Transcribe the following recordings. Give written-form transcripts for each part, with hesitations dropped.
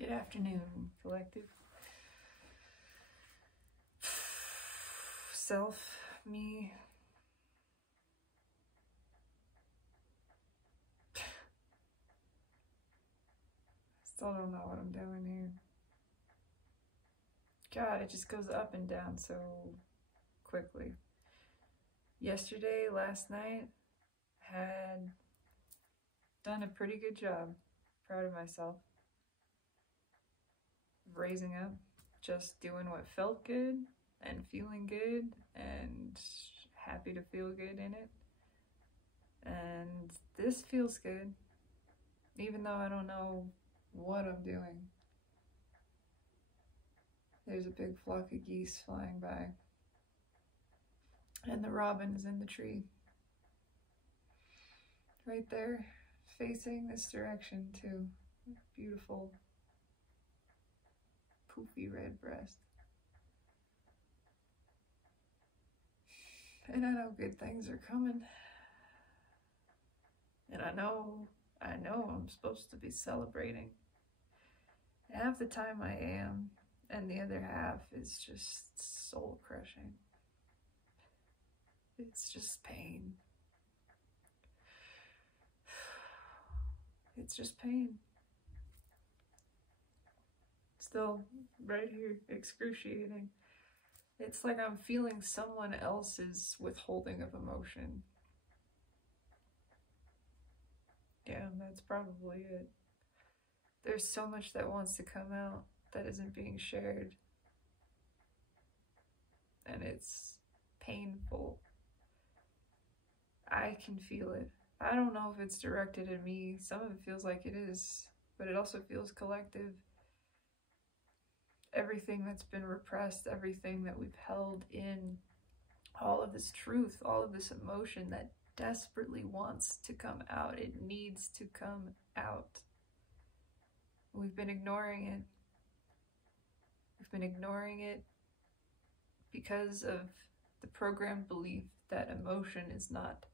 Good afternoon, collective. Self, me. Still don't know what I'm doing here. God, it just goes up and down so quickly. Yesterday, last night, had done a pretty good job. Proud of myself. Raising up, just doing what felt good and feeling good and happy to feel good in it. And this feels good, even though I don't know what I'm doing. There's a big flock of geese flying by, and the robin's in the tree. Right there, facing this direction too. Beautiful, poofy red breast. And I know good things are coming. And I know I'm supposed to be celebrating. Half the time I am, and the other half is just soul crushing. It's just pain. It's just pain. Still right here, excruciating. It's like I'm feeling someone else's withholding of emotion. Yeah, that's probably it. There's so much that wants to come out that isn't being shared. And it's painful. I can feel it. I don't know if it's directed at me. Some of it feels like it is, but it also feels collective. Everything that's been repressed, everything that we've held in, all of this truth, all of this emotion that desperately wants to come out. It needs to come out. We've been ignoring it. We've been ignoring it because of the programmed belief that emotion is not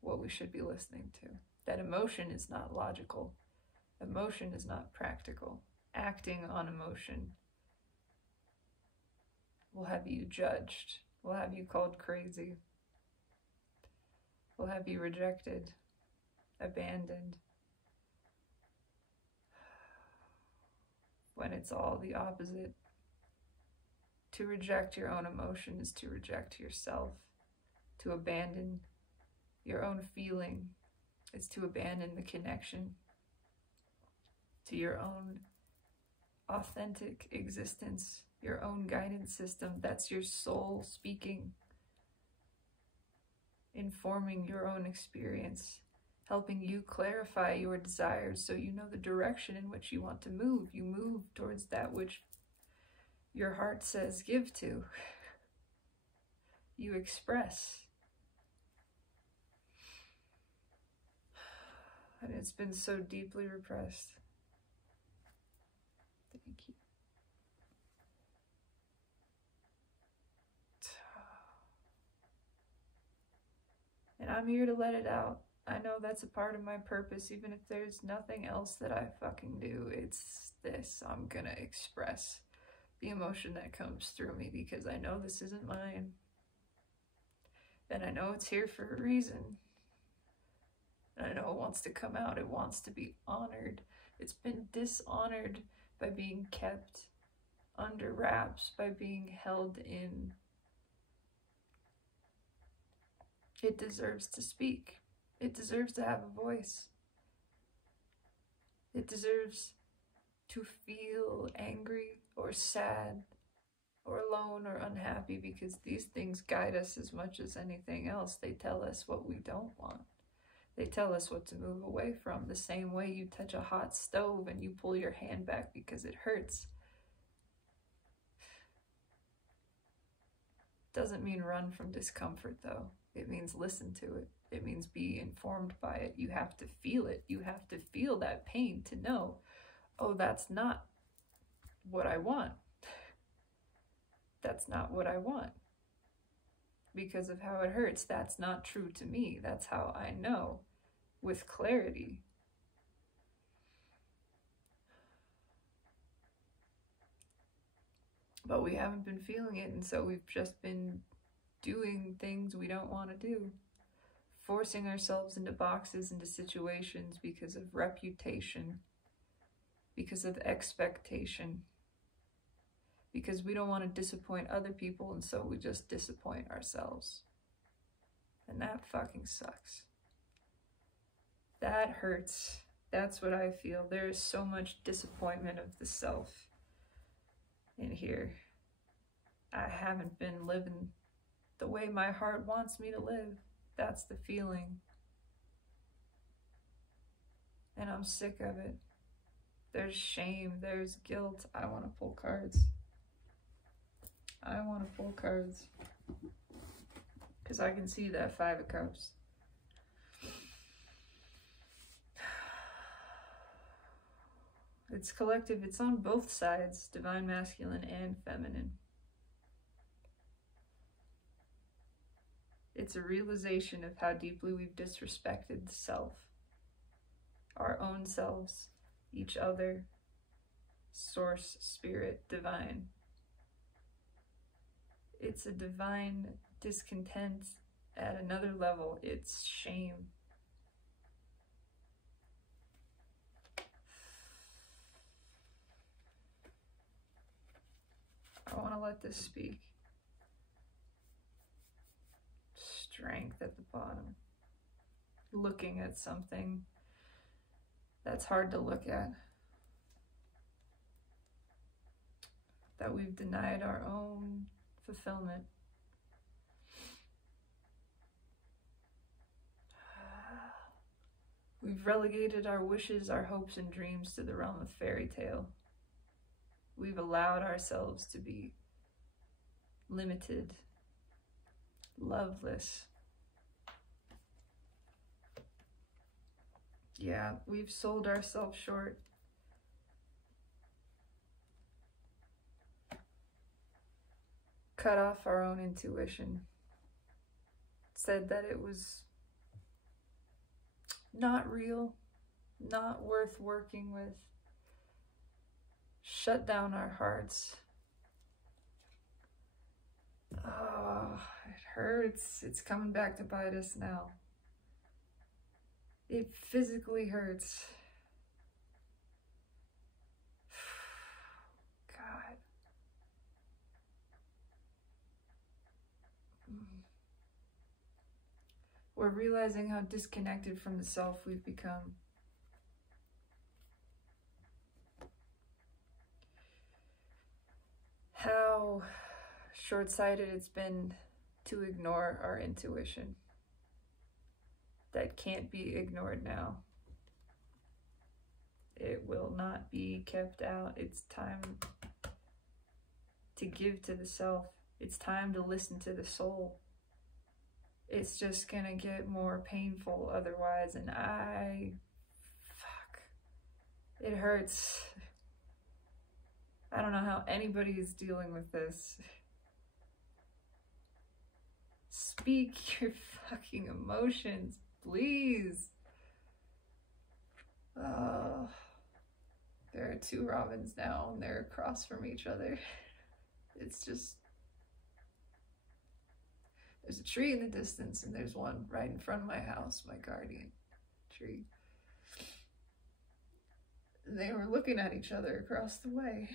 what we should be listening to. That emotion is not logical. Emotion is not practical. Acting on emotion will have you judged, will have you called crazy, will have you rejected, abandoned, when it's all the opposite. To reject your own emotion is to reject yourself. To abandon your own feeling is to abandon the connection to your own authentic existence, your own guidance system. That's your soul speaking, informing your own experience, helping you clarify your desires so you know the direction in which you want to move. You move towards that which your heart says give to. You express. And it's been so deeply repressed. Thank you. And I'm here to let it out. I know that's a part of my purpose, even if there's nothing else that I fucking do. It's this. I'm gonna express the emotion that comes through me because I know this isn't mine. And I know it's here for a reason. And I know it wants to come out. It wants to be honored. It's been dishonored by being kept under wraps, by being held in. It deserves to speak. It deserves to have a voice. It deserves to feel angry or sad or alone or unhappy, because these things guide us as much as anything else. They tell us what we don't want. They tell us what to move away from. The same way you touch a hot stove and you pull your hand back because it hurts. Doesn't mean run from discomfort though. It means listen to it. It means be informed by it. You have to feel it. You have to feel that pain to know, oh, that's not what I want. That's not what I want. Because of how it hurts, that's not true to me. That's how I know with clarity. but we haven't been feeling it, and so we've just been doing things we don't want to do, forcing ourselves into boxes, into situations because of reputation, because of expectation, because we don't want to disappoint other people, and so we just disappoint ourselves. And that fucking sucks. That hurts. That's what I feel. There is so much disappointment of the self in here. I haven't been living the way my heart wants me to live. That's the feeling. And I'm sick of it. There's shame, there's guilt. I want to pull cards. I want to pull cards. Because I can see that Five of Cups. It's collective. It's on both sides, divine masculine and feminine. It's a realization of how deeply we've disrespected the self, our own selves, each other, source, spirit, divine. It's a divine discontent at another level. It's shame. I want to let this speak. Strength at the bottom. Looking at something that's hard to look at. That we've denied our own fulfillment. We've relegated our wishes, our hopes, and dreams to the realm of fairy tale. We've allowed ourselves to be limited, loveless. Yeah, we've sold ourselves short. Cut off our own intuition. Said that it was not real, not worth working with. Shut down our hearts. Oh, it hurts. It's coming back to bite us now. It physically hurts. God. We're realizing how disconnected from the self we've become. How short-sighted it's been to ignore our intuition. That can't be ignored now. It will not be kept out. It's time to give to the self. It's time to listen to the soul. It's just gonna get more painful otherwise, and fuck. It hurts. I don't know how anybody is dealing with this. Speak your fucking emotions, please. Oh, there are two Robins now, and they're across from each other. It's just... There's a tree in the distance, and there's one right in front of my house, my guardian tree. And they were looking at each other across the way.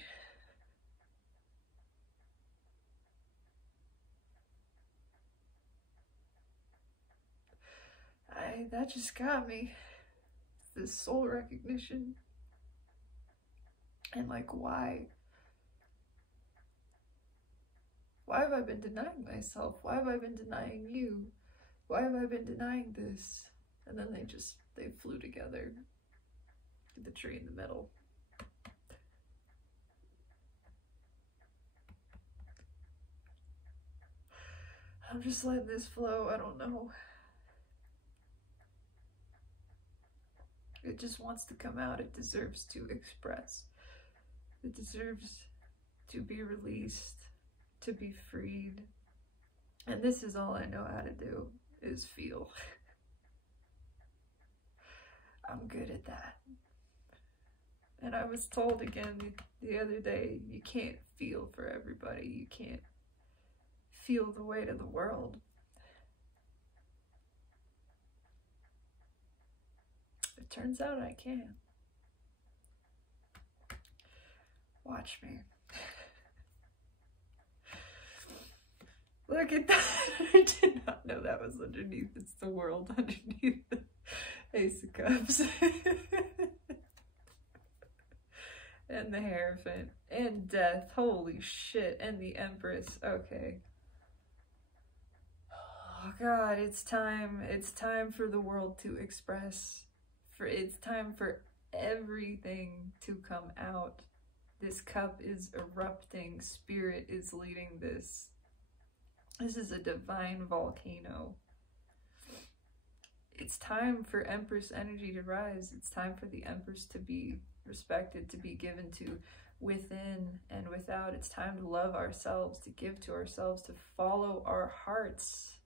That just got me. This soul recognition. And like, why? Why have I been denying myself? Why have I been denying you? Why have I been denying this? And then they flew together. The tree in the middle. I'm just letting this flow. I don't know. It just wants to come out. It deserves to express. It deserves to be released, to be freed. And this is all I know how to do, is feel. I'm good at that. And I was told again the other day, you can't feel for everybody. You can't feel the weight of the world. It turns out I can. Watch me. Look at that. I did not know that was underneath. It's the world underneath the Ace of Cups. And the Hierophant. And Death. Holy shit. And the Empress. Okay. Oh God, it's time. It's time for the world to express. It's time for everything to come out. This cup is erupting. Spirit is leading this. This is a divine volcano. It's time for Empress energy to rise. It's time for the Empress to be respected, to be given to within and without. It's time to love ourselves, to give to ourselves, to follow our hearts.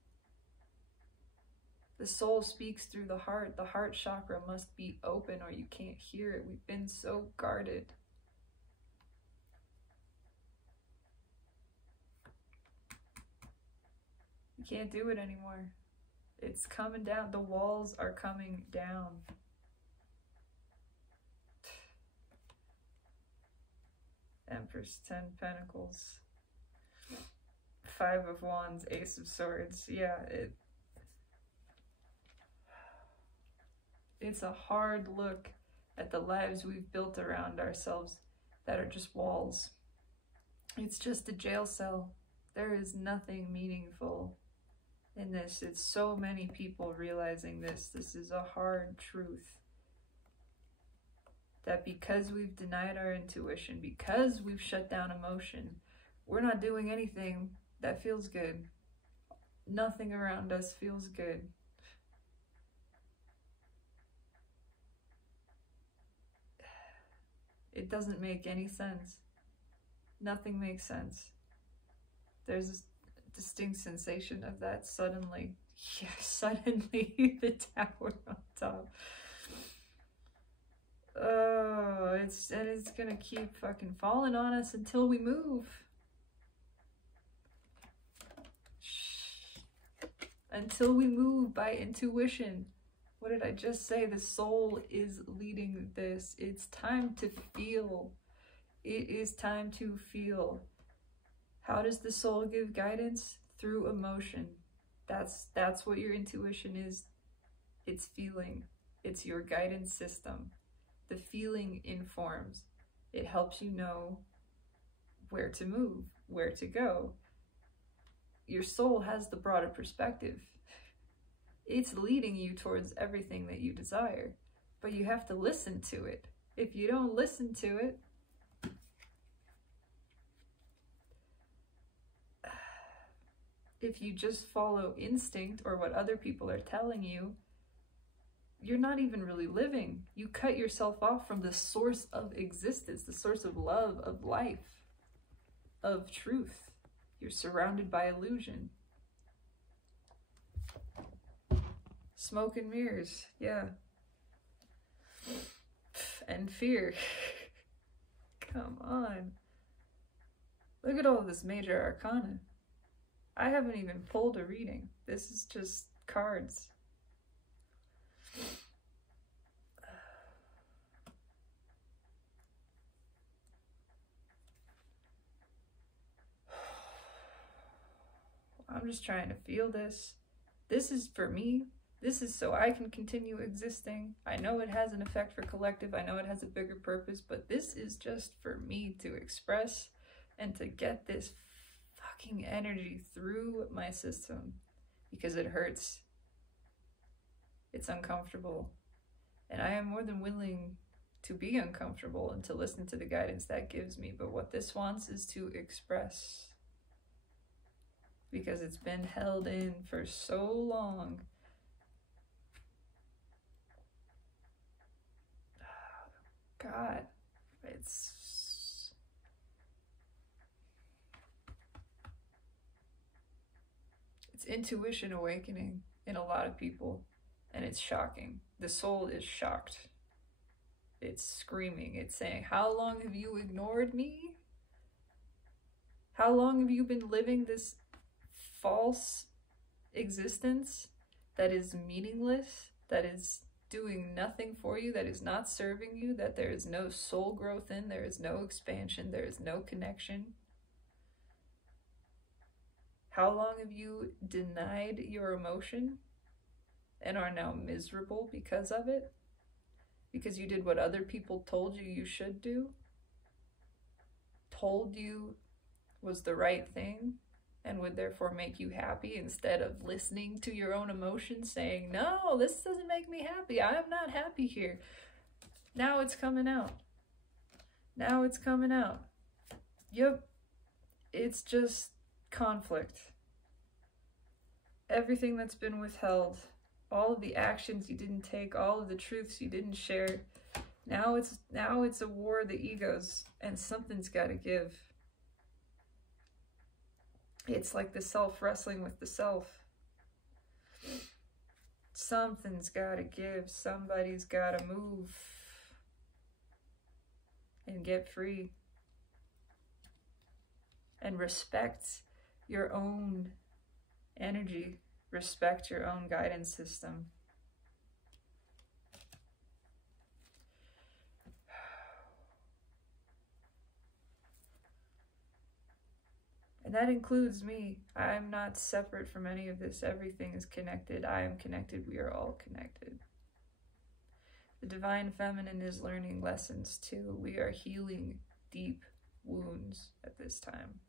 The soul speaks through the heart. The heart chakra must be open or you can't hear it. We've been so guarded. You can't do it anymore. It's coming down. The walls are coming down. Empress, 10 Pentacles, 5 of Wands, Ace of Swords. Yeah, it's a hard look at the lives we've built around ourselves that are just walls. It's just a jail cell. There is nothing meaningful in this. It's so many people realizing this. This is a hard truth. That because we've denied our intuition, because we've shut down emotion, we're not doing anything that feels good. Nothing around us feels good. It doesn't make any sense. Nothing makes sense. There's a distinct sensation of that suddenly. Yeah, suddenly the tower on top. Oh, it's gonna keep fucking falling on us until we move. Until we move by intuition. What did I just say? The soul is leading this. It's time to feel. It is time to feel. How does the soul give guidance? Through emotion. That's what your intuition is. It's feeling. It's your guidance system. The feeling informs. It helps you know where to move, where to go. Your soul has the broader perspective. It's leading you towards everything that you desire, but you have to listen to it. If you don't listen to it, if you just follow instinct or what other people are telling you, you're not even really living. You cut yourself off from the source of existence, the source of love, of life, of truth. You're surrounded by illusion. Smoke and mirrors, yeah. And fear. Come on. Look at all this major arcana. I haven't even pulled a reading. This is just cards. I'm just trying to feel this. This is for me. This is so I can continue existing. I know it has an effect for collective. I know it has a bigger purpose, but this is just for me to express and to get this fucking energy through my system because it hurts. It's uncomfortable. And I am more than willing to be uncomfortable and to listen to the guidance that gives me. But what this wants is to express. Because it's been held in for so long. God, it's intuition awakening in a lot of people, and it's shocking. The soul is shocked. It's screaming. It's saying, how long have you ignored me? How long have you been living this false existence that is meaningless, that is doing nothing for you, that is not serving you, that there is no soul growth in, there is no expansion, there is no connection? How long have you denied your emotion and are now miserable because of it? Because you did what other people told you you should do, told you was the right thing, and would therefore make you happy, instead of listening to your own emotions, saying, no, this doesn't make me happy. I'm not happy here. Now it's coming out. Now it's coming out. Yep. It's just conflict. Everything that's been withheld, all of the actions you didn't take, all of the truths you didn't share, now it's a war of the egos, and something's got to give. It's like the self wrestling with the self. Something's got to give. Somebody's got to move and get free and respect your own energy, respect your own guidance system. And that includes me. I'm not separate from any of this. Everything is connected. I am connected. We are all connected. The divine feminine is learning lessons too. We are healing deep wounds at this time.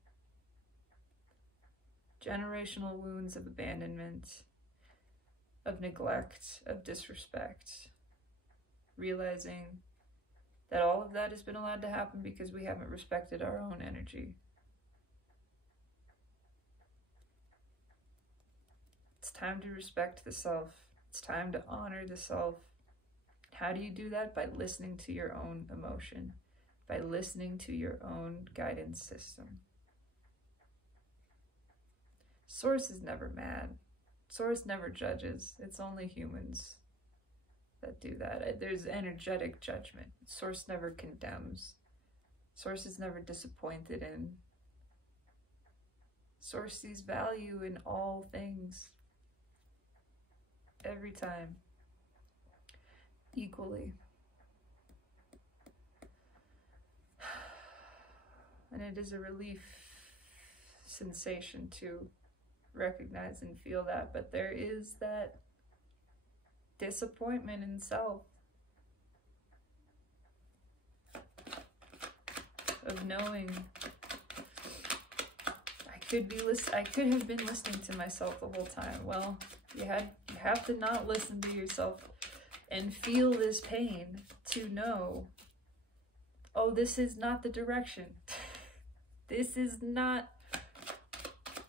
Generational wounds of abandonment, of neglect, of disrespect. Realizing that all of that has been allowed to happen because we haven't respected our own energy. It's time to respect the self. It's time to honor the self. How do you do that? By listening to your own emotion, by listening to your own guidance system. Source is never mad. Source never judges. It's only humans that do that. There's energetic judgment. Source never condemns. Source is never disappointed in. Source sees value in all things. Every time. Equally. And it is a relief sensation to recognize and feel that, but there is that disappointment in self of knowing I could have been listening to myself the whole time. Well, you have to not listen to yourself and feel this pain to know, oh, this is not the direction. This is not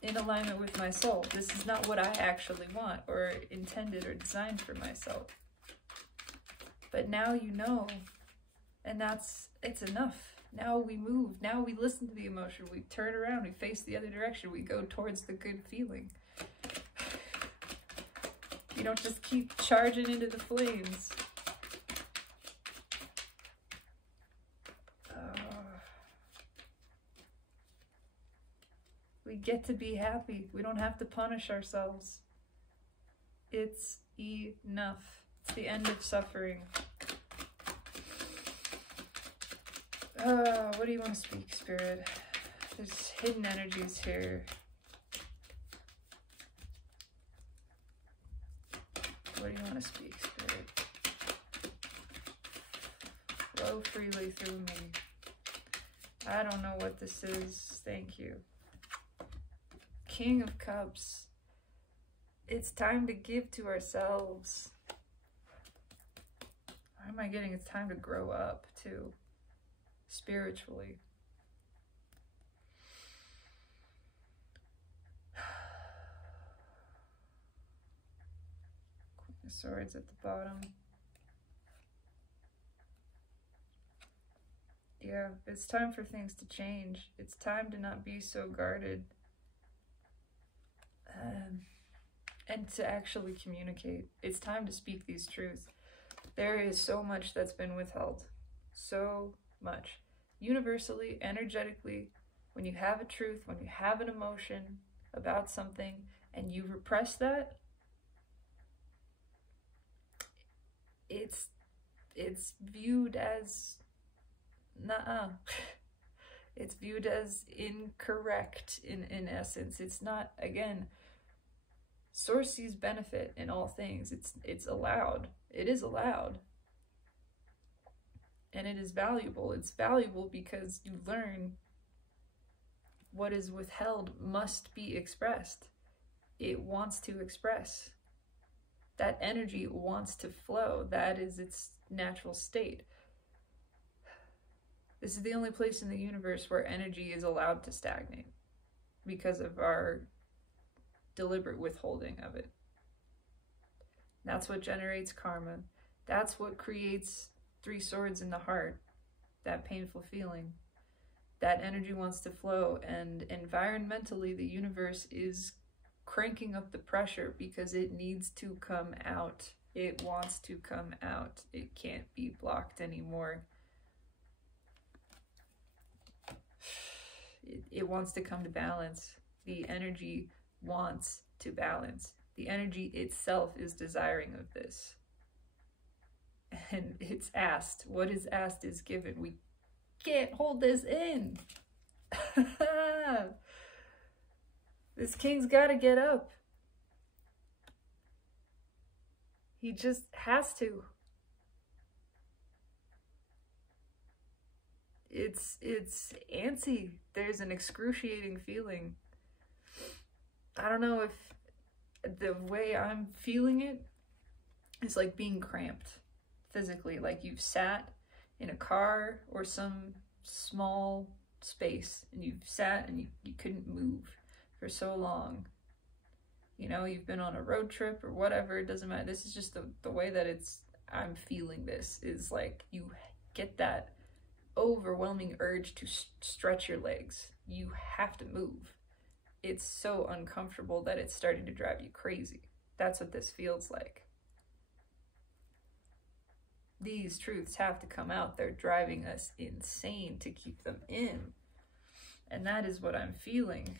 in alignment with my soul. This is not what I actually want or intended or designed for myself. But now you know, and it's enough. Now we move. Now we listen to the emotion. We turn around. We face the other direction. We go towards the good feeling. You don't just keep charging into the flames. We get to be happy. We don't have to punish ourselves. It's enough. It's the end of suffering. What do you want to speak, Spirit? There's hidden energies here. What do you want to speak, Spirit? Flow freely through me. I don't know what this is. Thank you. King of Cups. It's time to give to ourselves. Why am I getting it's time to grow up too? Spiritually. Queen of Swords at the bottom. Yeah, it's time for things to change. It's time to not be so guarded. And to actually communicate. It's time to speak these truths. There is so much that's been withheld. so much. Universally, energetically, when you have a truth, when you have an emotion about something and you repress that, it's viewed as nuh-uh. It's viewed as incorrect in essence. It's not, again, source sees benefit in all things. It's allowed. It is allowed. And it is valuable. It's valuable because you learn what is withheld must be expressed. It wants to express. That energy wants to flow. That is its natural state. This is the only place in the universe where energy is allowed to stagnate because of our deliberate withholding of it. That's what generates karma. That's what creates 3 swords in the heart, that painful feeling. That energy wants to flow, and environmentally the universe is cranking up the pressure because it needs to come out. It wants to come out. It can't be blocked anymore. It wants to come to balance. The energy wants to balance. The energy itself is desiring of this. And it's asked. What is asked is given. We can't hold this in. This king's got to get up. He just has to. It's antsy. There's an excruciating feeling. I don't know if the way I'm feeling it is like being cramped physically, like you've sat in a car or some small space and you've sat and you couldn't move for so long. You know, you've been on a road trip or whatever, it doesn't matter. This is just the way that I'm feeling this is like you get that overwhelming urge to stretch your legs. You have to move. It's so uncomfortable that it's starting to drive you crazy. That's what this feels like. These truths have to come out. They're driving us insane to keep them in. And that is what I'm feeling.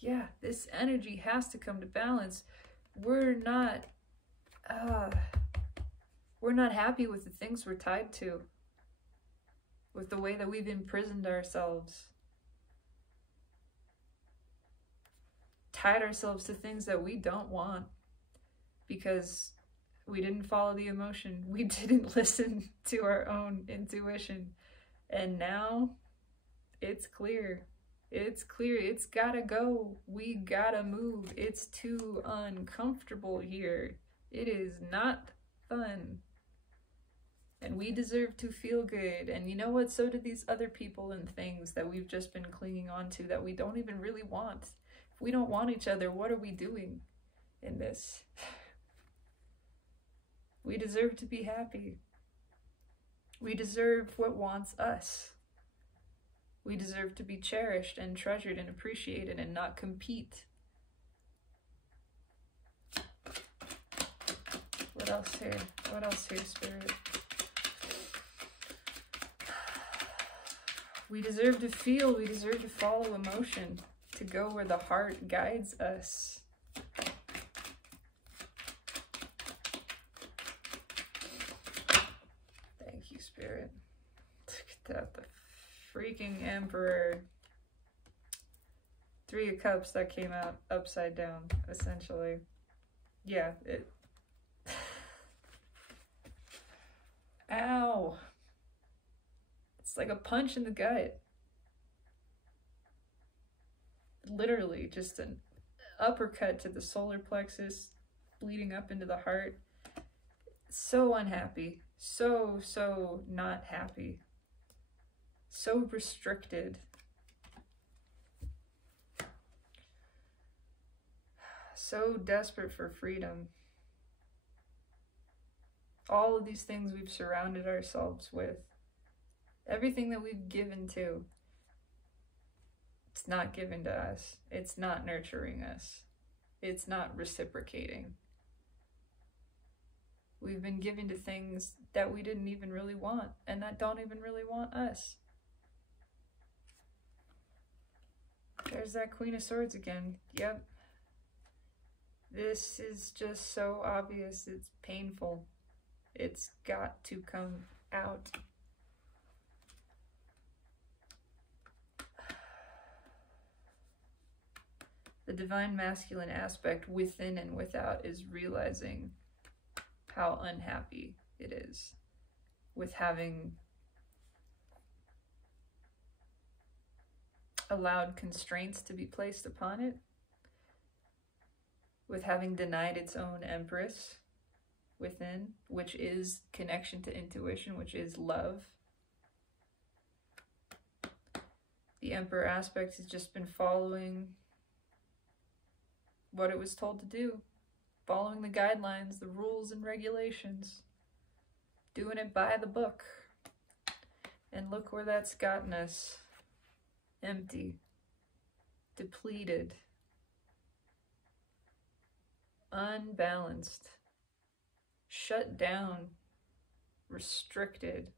Yeah, this energy has to come to balance. We're not happy with the things we're tied to, with the way that we've imprisoned ourselves, tied ourselves to things that we don't want because we didn't follow the emotion. We didn't listen to our own intuition. And now it's clear. It's clear. It's gotta go. We gotta move. It's too uncomfortable here. It is not fun. And we deserve to feel good. And you know what? So do these other people and things that we've just been clinging on to that we don't even really want. If we don't want each other, what are we doing in this? We deserve to be happy. We deserve what wants us. We deserve to be cherished and treasured and appreciated and not compete. What else here? What else here, Spirit? We deserve to feel. We deserve to follow emotion, to go where the heart guides us. Spirit. Look at that, the freaking Emperor. 3 of Cups that came out upside down, essentially. Yeah, it... Ow! It's like a punch in the gut. Literally, just an uppercut to the solar plexus, bleeding up into the heart. So unhappy. So not happy. So restricted. So desperate for freedom. All of these things we've surrounded ourselves with. Everything that we've given to. It's not given to us. It's not nurturing us. It's not reciprocating. We've been given to things that we didn't even really want and that don't even really want us. There's that Queen of Swords again. Yep. This is just so obvious. It's painful. It's got to come out. The divine masculine aspect within and without is realizing how unhappy it is with having allowed constraints to be placed upon it, with having denied its own empress within, which is connection to intuition, which is love. The Emperor aspect has just been following what it was told to do, following the guidelines, the rules and regulations, doing it by the book. And look where that's gotten us. Empty, depleted, unbalanced, shut down, restricted,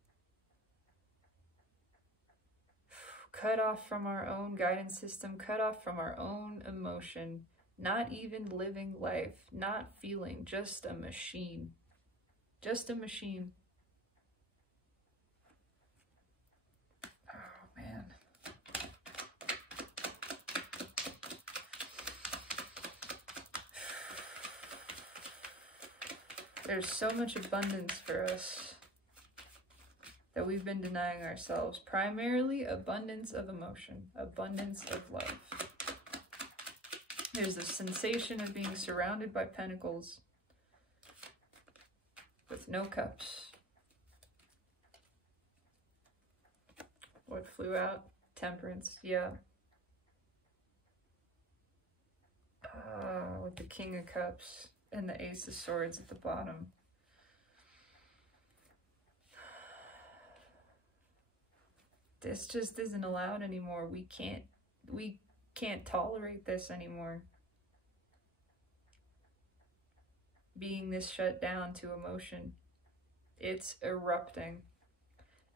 cut off from our own guidance system, cut off from our own emotion, not even living life, not feeling, just a machine. Just a machine. Oh, man. There's so much abundance for us that we've been denying ourselves. Primarily abundance of emotion, abundance of love. There's the sensation of being surrounded by pentacles with no cups. What flew out? Temperance, yeah. With the King of Cups and the Ace of Swords at the bottom. This just isn't allowed anymore. We can't tolerate this anymore. Being this shut down to emotion. It's erupting.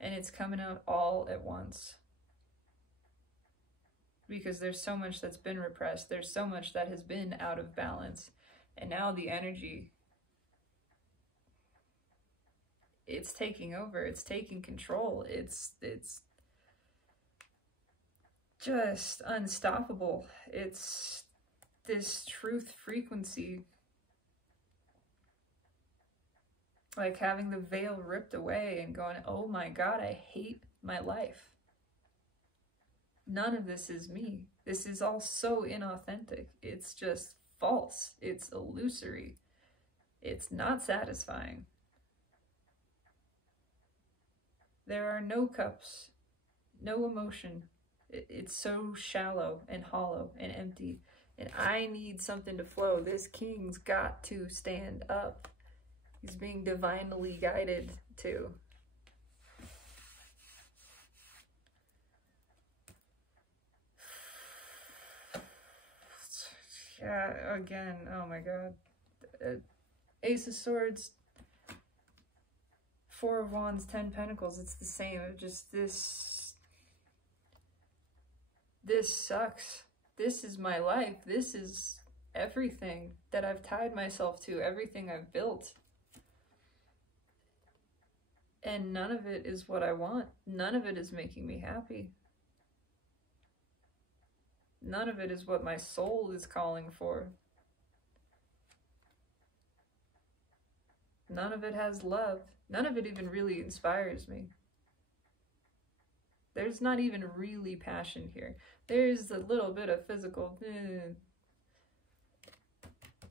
And it's coming out all at once. Because there's so much that's been repressed. There's so much that has been out of balance. And now the energy, it's taking over. It's taking control. It's just unstoppable. It's this truth frequency, like having the veil ripped away and going, oh my God, I hate my life. None of this is me. This is all so inauthentic. It's just false. It's illusory. It's not satisfying. There are no cups, no emotion. It's so shallow and hollow and empty. And I need something to flow. This king's got to stand up. He's being divinely guided to. Yeah, again, oh my God. Ace of Swords, Four of Wands, 10 Pentacles, it's the same. It just, this sucks. This is my life. This is everything that I've tied myself to, everything I've built. And none of it is what I want. None of it is making me happy. None of it is what my soul is calling for. None of it has love. None of it even really inspires me. There's not even really passion here. There's a little bit of physical.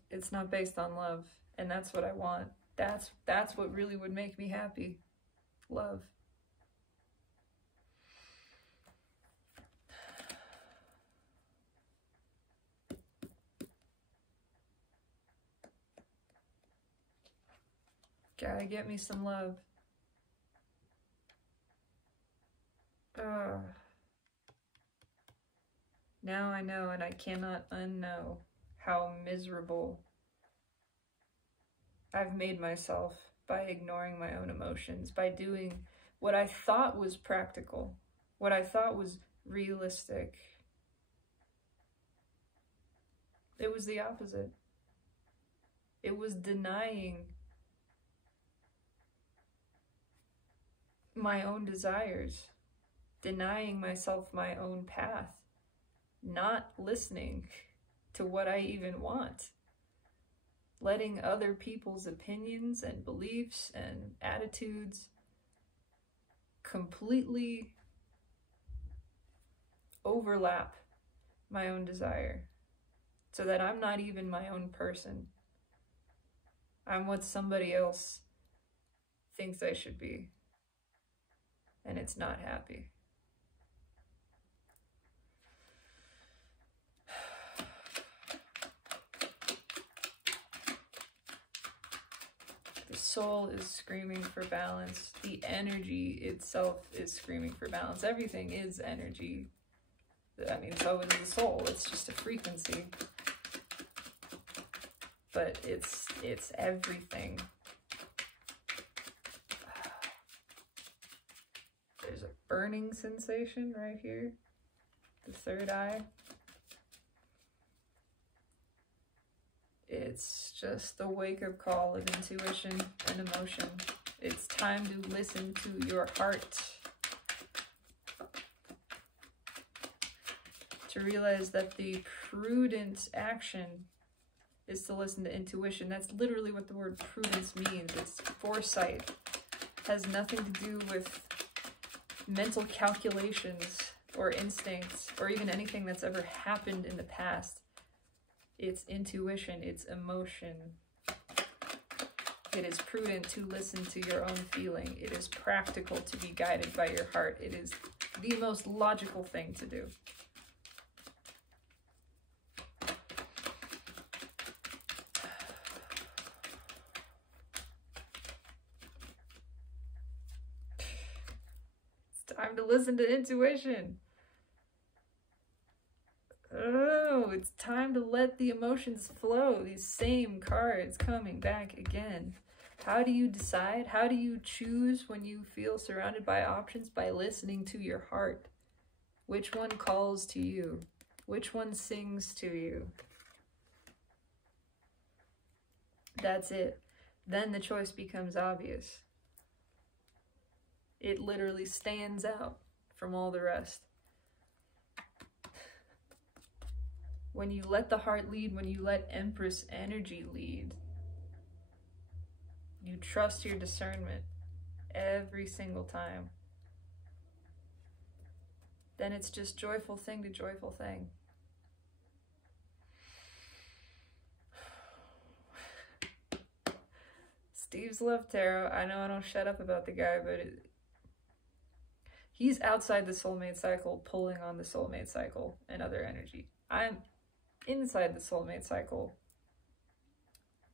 It's not based on love. And that's what I want. That's what really would make me happy. Love. Gotta get me some love. Now I know, and I cannot unknow how miserable I've made myself by ignoring my own emotions, by doing what I thought was practical, what I thought was realistic. It was the opposite. It was denying my own desires, denying myself my own path, not listening to what I even want, letting other people's opinions and beliefs and attitudes completely overlap my own desire, so that I'm not even my own person. I'm what somebody else thinks I should be, and it's not happy. The soul is screaming for balance. The energy itself is screaming for balance. Everything is energy. I mean, so is the soul. It's just a frequency. But it's everything. There's a burning sensation right here. The third eye. It's just the wake-up call of intuition and emotion. It's time to listen to your heart. To realize that the prudent action is to listen to intuition. That's literally what the word prudence means. It's foresight. It has nothing to do with mental calculations or instincts or even anything that's ever happened in the past. It's intuition, it's emotion. It is prudent to listen to your own feeling. It is practical to be guided by your heart. It is the most logical thing to do. It's time to listen to intuition. Oh, it's time to let the emotions flow. These same cards coming back again. How do you decide? How do you choose when you feel surrounded by options? By listening to your heart. Which one calls to you? Which one sings to you? That's it. Then the choice becomes obvious. It literally stands out from all the rest. When you let the heart lead, when you let Empress energy lead, you trust your discernment every single time. Then it's just joyful thing to joyful thing. Steve's Love Tarot. I know I don't shut up about the guy, but he's outside the soulmate cycle, pulling on the soulmate cycle and other energy. I'm inside the soulmate cycle,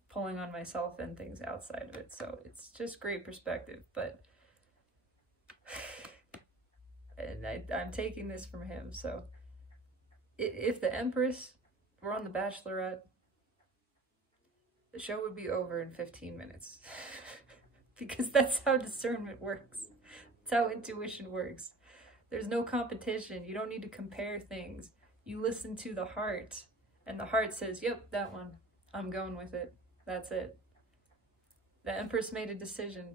pulling on myself and things outside of it. So it's just great perspective. But and I'm taking this from him. So if the Empress were on The Bachelorette, the show would be over in 15 minutes. Because that's how discernment works. That's how intuition works. There's no competition. You don't need to compare things. You listen to the heart. And the heart says, yep, that one. I'm going with it. That's it. The Empress made a decision.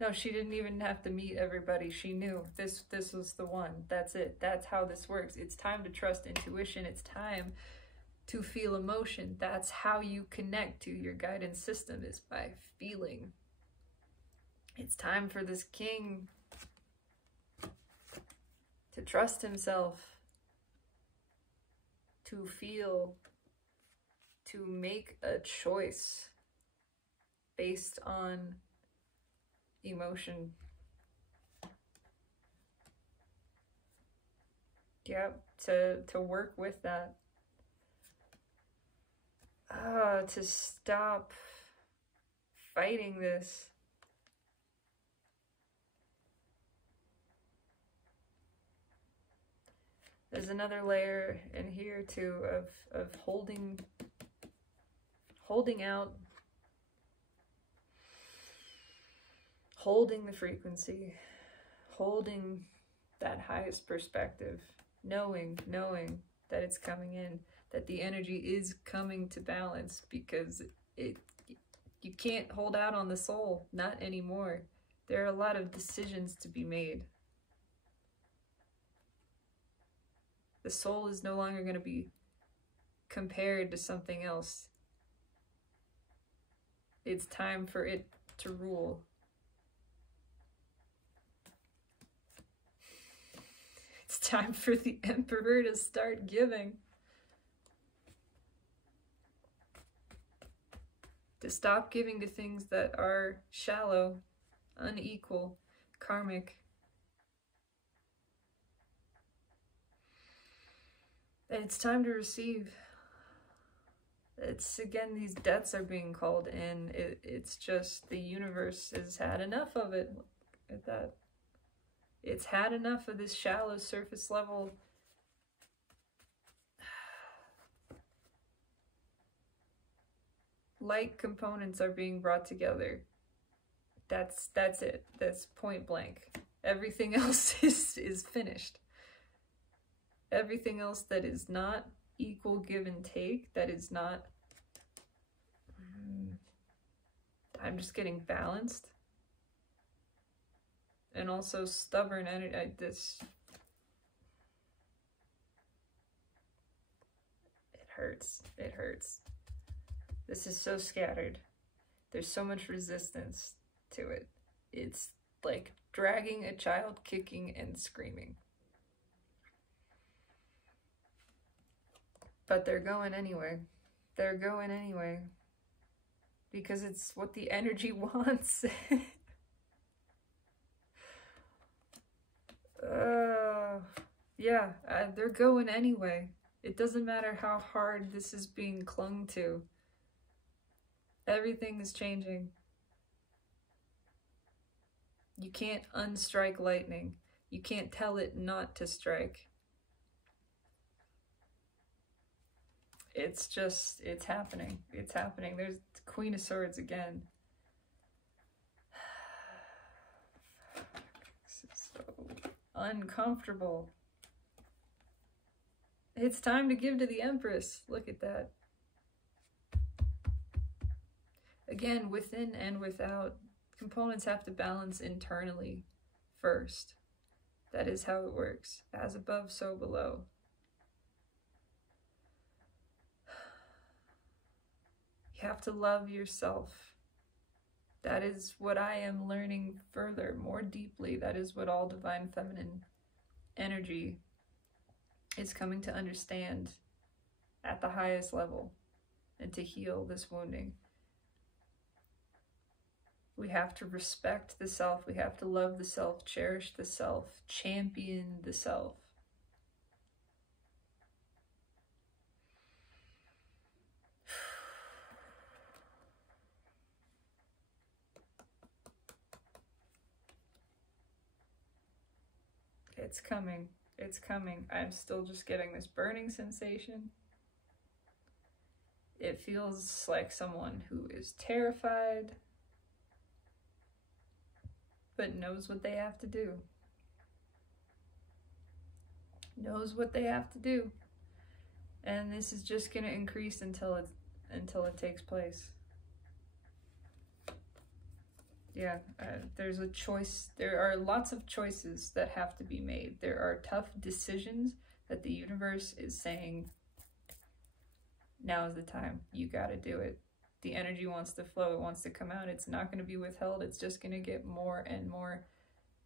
No, she didn't even have to meet everybody. She knew this was the one. That's it. That's how this works. It's time to trust intuition. It's time to feel emotion. That's how you connect to your guidance system, is by feeling. It's time for this king to trust himself, to feel, to make a choice based on emotion. Yep, to work with that. To stop fighting this. There's another layer in here too of holding out holding the frequency, holding that highest perspective, knowing that it's coming in, that the energy is coming to balance, because you can't hold out on the soul, not anymore. There are a lot of decisions to be made. The soul is no longer going to be compared to something else. It's time for it to rule. It's time for the Emperor to start giving. To stop giving to things that are shallow, unequal, karmic. And it's time to receive. It's, again, these debts are being called in. It's just the universe has had enough of it. Look at that. It's had enough of this shallow, surface level. Light components are being brought together. That's it. That's point blank. Everything else is finished. Everything else that is not equal give and take, that is not, I'm just getting balanced. And also stubborn energy. It hurts. It hurts. This is so scattered. There's so much resistance to it. It's like dragging a child kicking and screaming. But they're going anyway. They're going anyway. Because it's what the energy wants. Yeah, they're going anyway. It doesn't matter how hard this is being clung to. Everything is changing. You can't unstrike lightning. You can't tell it not to strike. It's just, it's happening. It's happening. There's the Queen of Swords again. This is so uncomfortable. It's time to give to the Empress. Look at that. Again, within and without, components have to balance internally first. That is how it works. As above, so below. You have to love yourself. That is what I am learning further, more deeply. That is what all divine feminine energy is coming to understand at the highest level, and to heal this wounding. We have to respect the self. We have to love the self, cherish the self, champion the self. It's coming. It's coming. I'm still just getting this burning sensation. It feels like someone who is terrified, but knows what they have to do. Knows what they have to do. And this is just going to increase until it takes place. Yeah, there's a choice. There are lots of choices that have to be made. There are tough decisions that the universe is saying, now is the time. You got to do it. The energy wants to flow. It wants to come out. It's not going to be withheld. It's just going to get more and more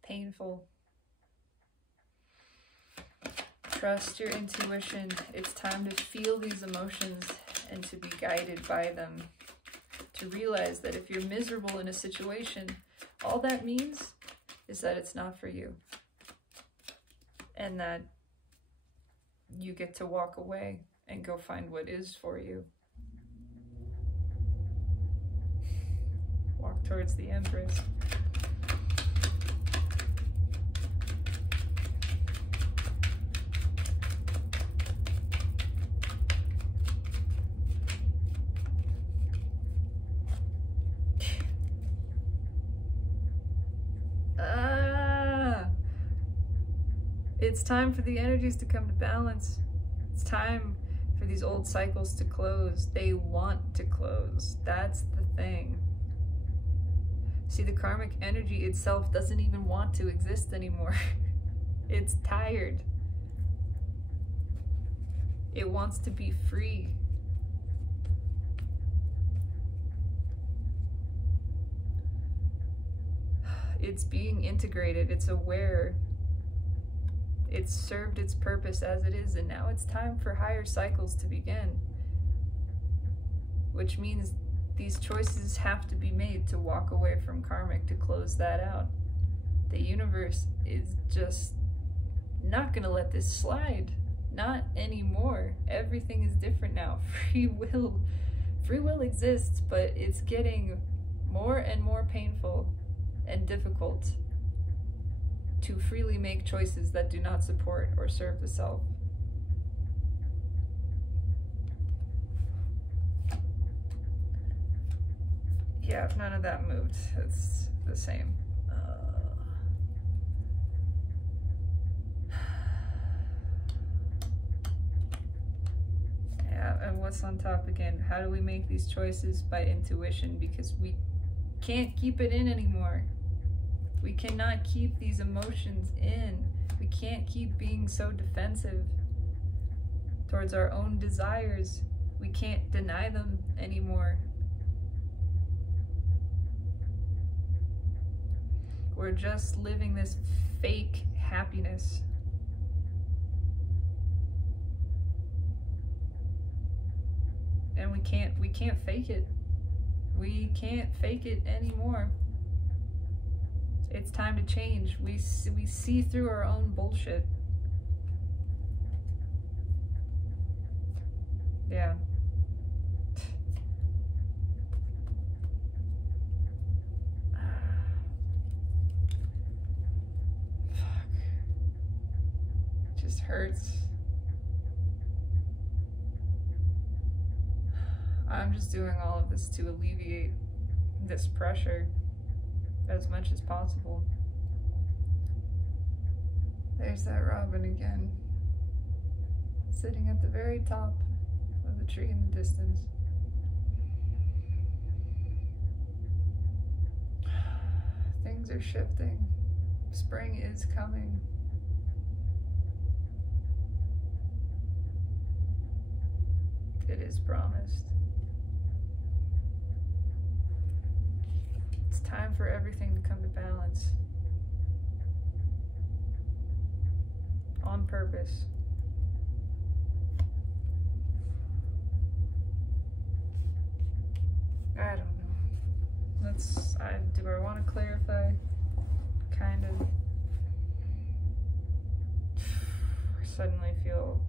painful. Trust your intuition. It's time to feel these emotions and to be guided by them. To realize that if you're miserable in a situation, all that means is that it's not for you. And that you get to walk away and go find what is for you. Walk towards the Empress. It's time for the energies to come to balance. It's time for these old cycles to close. They want to close. That's the thing. See, the karmic energy itself doesn't even want to exist anymore. It's tired. It wants to be free. It's being integrated. It's aware. It's served its purpose as it is, and now it's time for higher cycles to begin. Which means these choices have to be made to walk away from karmic, to close that out. The universe is just not going to let this slide. Not anymore. Everything is different now. Free will exists, but it's getting more and more painful and difficult to freely make choices that do not support or serve the self. Yeah, none of that moved. It's the same. Yeah, and what's on top again? How do we make these choices? By intuition, because we can't keep it in anymore. We cannot keep these emotions in. We can't keep being so defensive towards our own desires. We can't deny them anymore. We're just living this fake happiness. And we can't fake it. We can't fake it anymore. It's time to change. We see through our own bullshit. Yeah. Fuck. It just hurts. I'm just doing all of this to alleviate this pressure as much as possible. There's that robin again, sitting at the very top of the tree in the distance. Things are shifting. Spring is coming. It is promised. It's time for everything to come to balance. On purpose. I don't know. Do I want to clarify? Kind of. I suddenly feel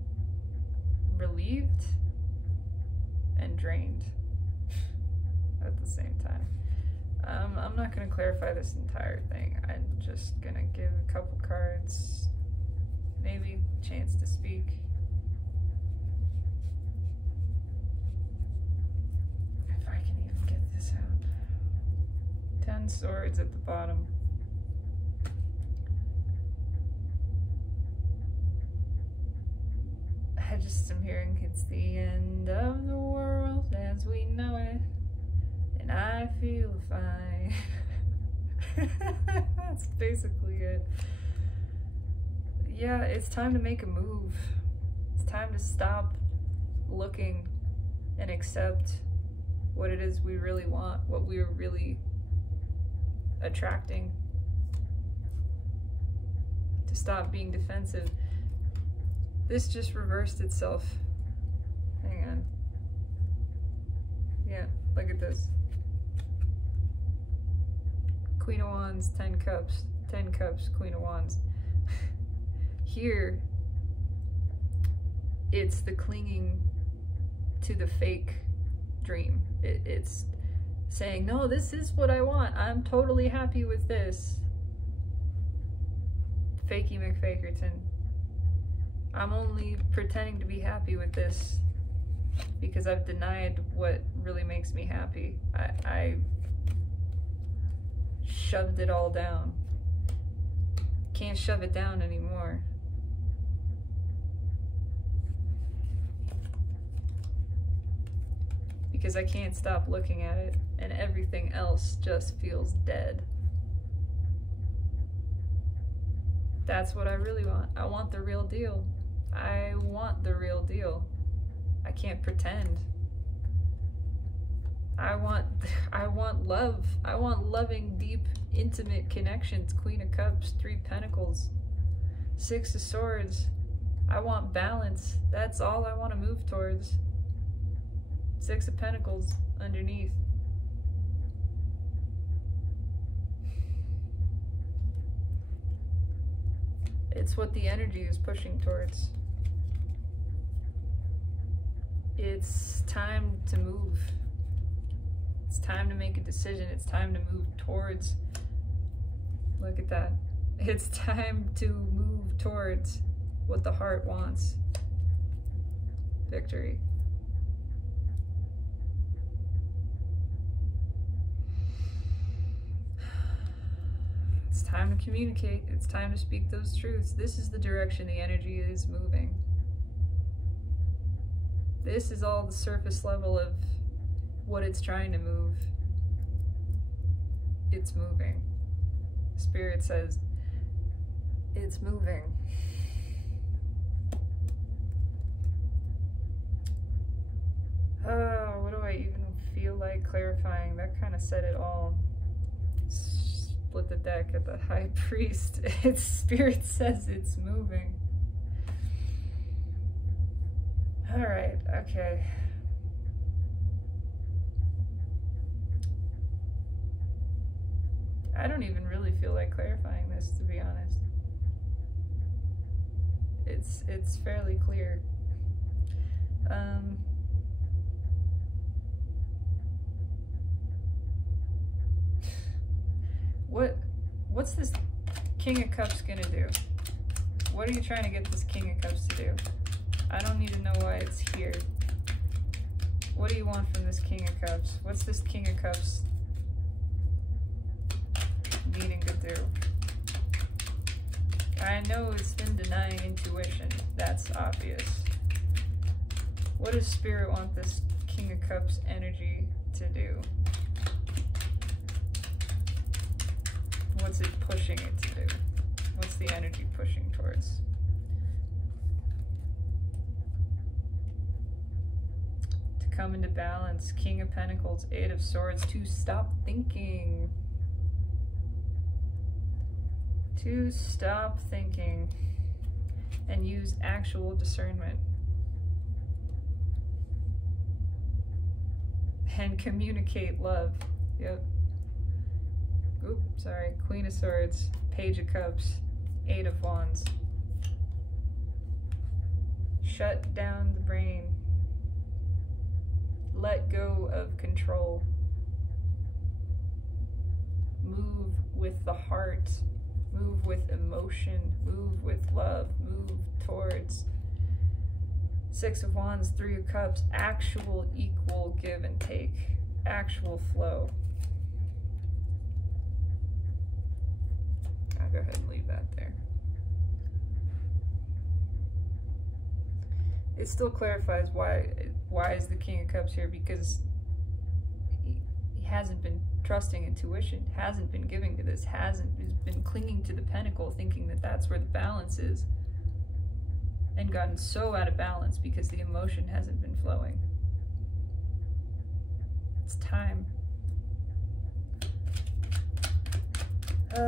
relieved and drained at the same time. I'm not going to clarify this entire thing. I'm just going to give a couple cards, maybe a chance to speak. If I can even get this out. 10 swords at the bottom. I just am hearing it's the end of the world as we know it. And I feel fine. That's basically it. Yeah, it's time to make a move. It's time to stop looking and accept what it is we really want, what we're really attracting. To stop being defensive. This just reversed itself. Hang on. Yeah, look at this. Queen of Wands, 10 cups, 10 cups, Queen of Wands. Here, it's the clinging to the fake dream. It's saying, no, this is what I want. I'm totally happy with this. Fakey McFakerton. I'm only pretending to be happy with this because I've denied what really makes me happy. I shoved it all down. Can't shove it down anymore. because I can't stop looking at it, and everything else just feels dead. That's what I really want. I want the real deal. I want the real deal. I can't pretend. I want love. I want loving, deep, intimate connections. Queen of Cups, 3 Pentacles, 6 of Swords. I want balance. That's all I want to move towards. 6 of Pentacles underneath. It's what the energy is pushing towards. It's time to move. It's time to make a decision. It's time to move towards. Look at that. It's time to move towards what the heart wants. Victory. It's time to communicate. It's time to speak those truths. This is the direction the energy is moving. This is all the surface level of what it's trying to move. It's moving. Spirit says it's moving. Oh, what do I even feel like clarifying? That kind of said it all. Split the deck at the High Priest. Its Spirit says it's moving. All right, okay. I don't even really feel like clarifying this, to be honest. It's fairly clear. What's this King of Cups gonna do? What are you trying to get this King of Cups to do? I don't need to know why it's here. What do you want from this King of Cups? What's this King of Cups needing to do? I know it's been denying intuition. That's obvious. What does Spirit want this King of Cups energy to do? What's it pushing it to do? What's the energy pushing towards? To come into balance. King of Pentacles, 8 of Swords. To stop thinking. To stop thinking and use actual discernment. And communicate love. Yep. Oop, sorry. Queen of Swords, Page of Cups, 8 of Wands. Shut down the brain. Let go of control. Move with the heart. Move with emotion. Move with love. Move towards. 6 of Wands, 3 of Cups. Actual equal give and take. Actual flow. I'll go ahead and leave that there. It still clarifies why is the King of Cups here, because he hasn't been trusting intuition, hasn't been giving to this, hasn't been clinging to the Pentacle, thinking that that's where the balance is, and gotten so out of balance because the emotion hasn't been flowing. It's time. I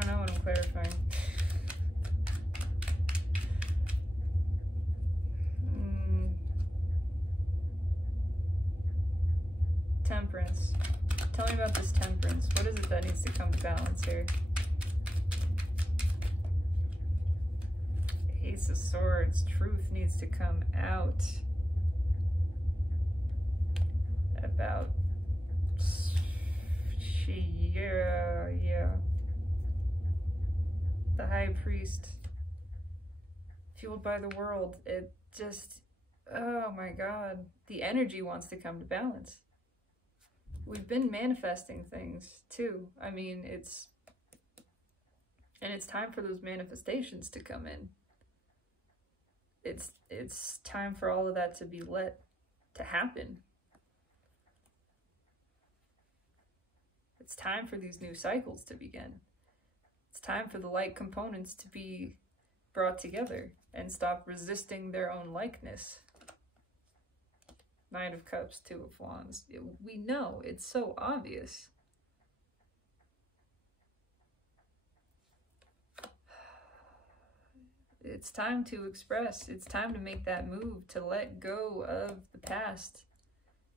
don't know what I'm clarifying. Temperance. Tell me about this temperance. What is it that needs to come to balance here? Ace of Swords. Truth needs to come out. About... Yeah. The High Priest. Fueled by the world. It just... Oh my god. The energy wants to come to balance. We've been manifesting things too. I mean, it's And it's time for those manifestations to come in. It's time for all of that to be let to happen. It's time for these new cycles to begin. It's time for the light components to be brought together and stop resisting their own likeness. Knight of Cups, Two of Wands. We know, it's so obvious. It's time to express. It's time to make that move, to let go of the past,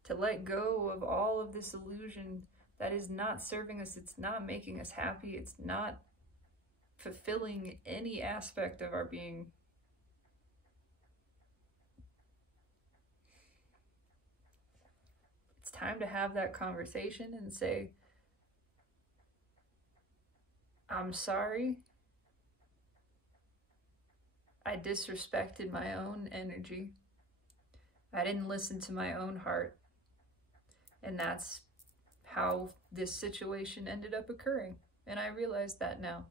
to let go of all of this illusion that is not serving us. It's not making us happy. It's not fulfilling any aspect of our being. It's time to have that conversation and say, I'm sorry. I disrespected my own energy. I didn't listen to my own heart. And that's how this situation ended up occurring. And I realize that now.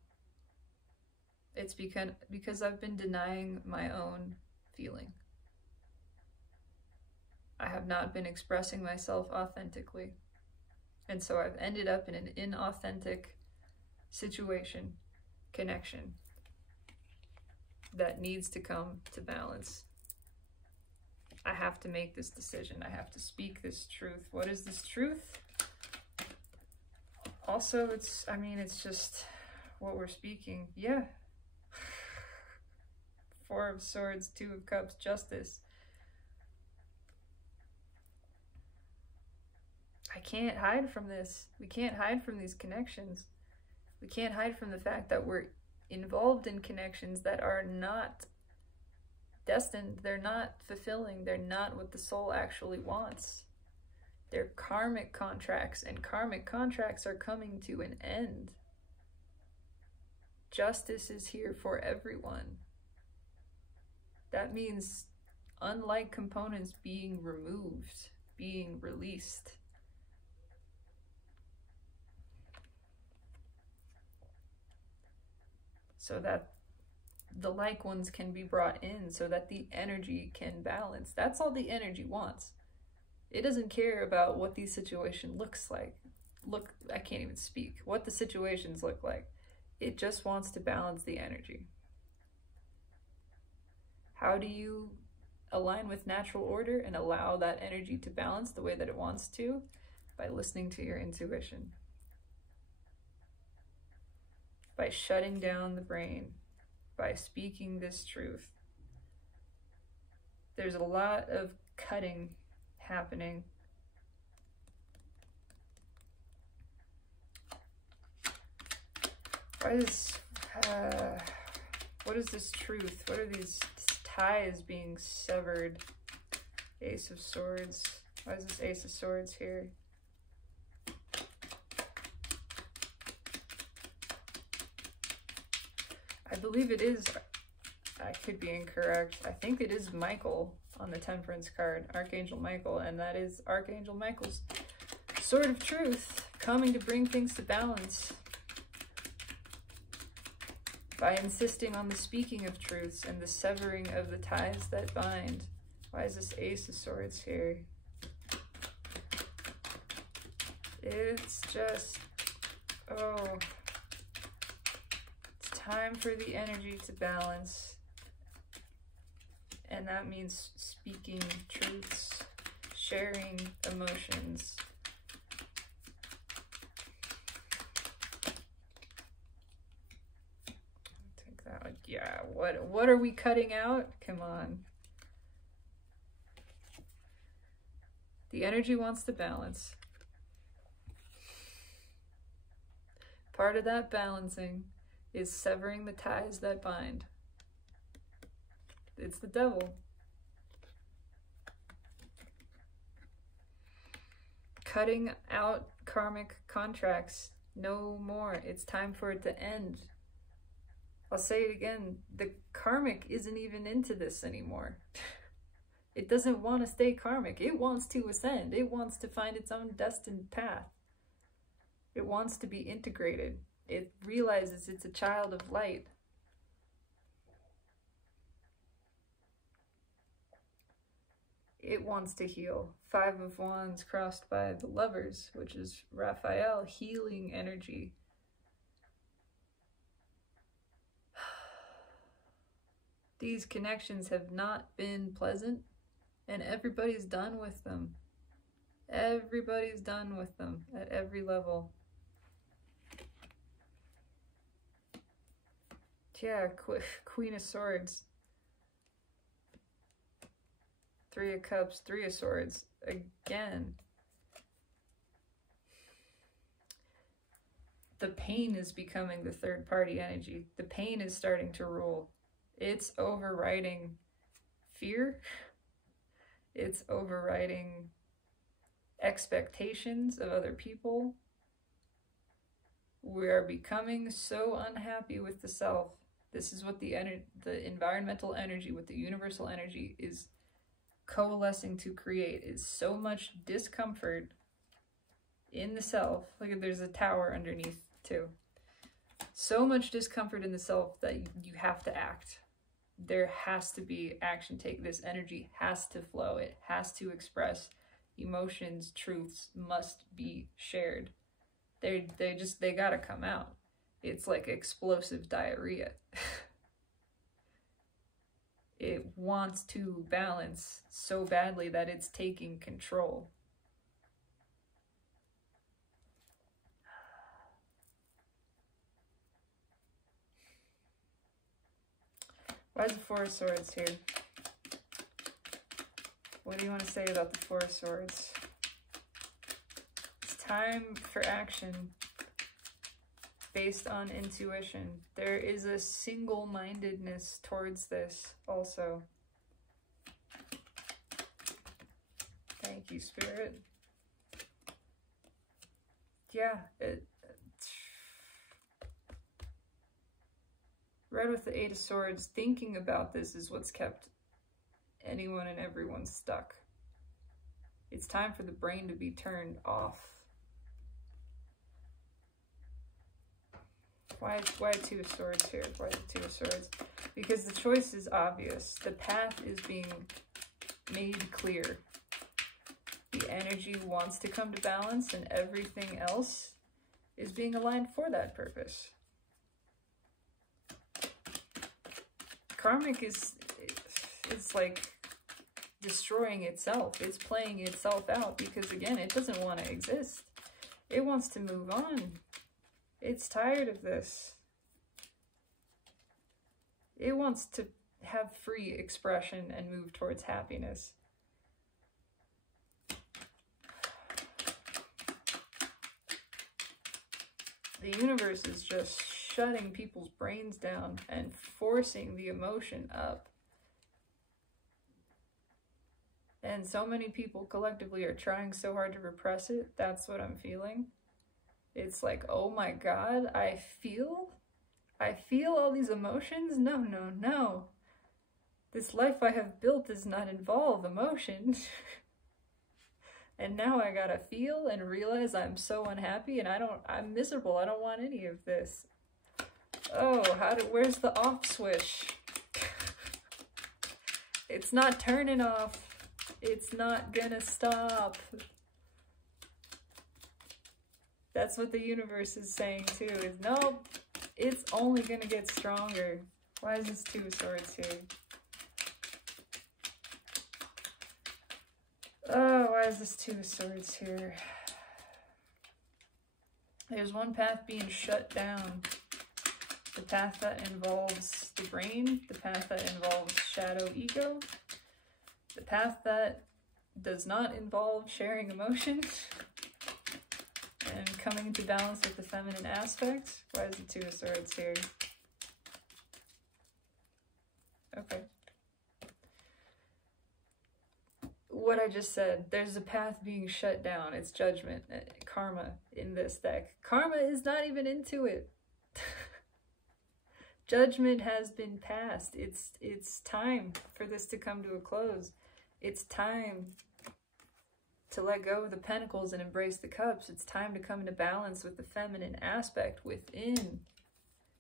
It's because I've been denying my own feeling. I have not been expressing myself authentically. And so I've ended up in an inauthentic situation, connection, that needs to come to balance. I have to make this decision. I have to speak this truth. What is this truth? Also, it's just what we're speaking. Yeah. Four of Swords, Two of Cups, Justice. I can't hide from this. We can't hide from these connections. We can't hide from the fact that we're involved in connections that are not destined, they're not fulfilling, they're not what the soul actually wants. They're karmic contracts, and karmic contracts are coming to an end. Justice is here for everyone. That means unlike components being removed, being released. So that the like ones can be brought in, so that the energy can balance. That's all the energy wants. It doesn't care about what the situation looks like. I can't even speak. What the situations look like. It just wants to balance the energy. How do you align with natural order and allow that energy to balance the way that it wants to? By listening to your intuition. By shutting down the brain, by speaking this truth. There's a lot of cutting happening. What is this truth? What are these ties being severed? Ace of Swords. Why is this Ace of Swords here? I believe it is, I could be incorrect, I think it is Michael on the Temperance card, Archangel Michael, and that is Archangel Michael's Sword of Truth, coming to bring things to balance by insisting on the speaking of truths and the severing of the ties that bind. Why is this Ace of Swords here? It's just, oh, it's time for the energy to balance. And that means speaking truths, sharing emotions. Take that, like, yeah, what are we cutting out? Come on. The energy wants to balance. Part of that balancing is severing the ties that bind. It's the devil. Cutting out karmic contracts. No more. It's time for it to end. I'll say it again. The karmic isn't even into this anymore. It doesn't want to stay karmic. It wants to ascend. It wants to find its own destined path. It wants to be integrated. It realizes it's a child of light. It wants to heal. 5 of Wands crossed by the Lovers, which is Raphael, healing energy. These connections have not been pleasant, and everybody's done with them. Everybody's done with them at every level. Yeah, Queen of Swords. 3 of Cups, 3 of Swords. Again. The pain is becoming the third party energy. The pain is starting to rule. It's overriding fear. It's overriding expectations of other people. We are becoming so unhappy with the self. This is what the environmental energy, what the universal energy is coalescing to create, is so much discomfort in the self. Look at, there's a tower underneath too. So much discomfort in the self that you have to act. There has to be action take. This energy has to flow. It has to express. Emotions, truths must be shared. They gotta come out. It's like explosive diarrhea. It wants to balance so badly that it's taking control. Why is the 4 of Swords here? What do you want to say about the 4 of Swords? It's time for action based on intuition. There is a single-mindedness towards this also. Thank you, Spirit. Yeah, right with the 8 of Swords, thinking about this is what's kept anyone and everyone stuck. It's time for the brain to be turned off. Why 2 of Swords here? Why the 2 of Swords? Because the choice is obvious. The path is being made clear. The energy wants to come to balance, and everything else is being aligned for that purpose. Karmic is, it's like destroying itself. It's playing itself out because, again, it doesn't want to exist. It wants to move on. It's tired of this. It wants to have free expression and move towards happiness. The universe is just shutting people's brains down and forcing the emotion up. And so many people collectively are trying so hard to repress it. That's what I'm feeling. It's like, oh my God, I feel all these emotions. No, no, no. This life I have built does not involve emotion. And now I gotta feel and realize I'm so unhappy and I'm miserable. I don't want any of this. Oh, where's the off switch? It's not turning off. It's not gonna stop. That's what the universe is saying too, is nope, it's only gonna get stronger. Why is this 2 of Swords here? Oh, why is this 2 of Swords here? There's one path being shut down. The path that involves the brain, the path that involves shadow ego, the path that does not involve sharing emotions and coming into balance with the feminine aspect. Why is the 2 of Swords here? Okay. What I just said, there's a path being shut down. It's judgment, karma in this deck. Karma is not even into it. Judgment has been passed. It's time for this to come to a close. It's time to let go of the pentacles and embrace the cups. It's time to come into balance with the feminine aspect within.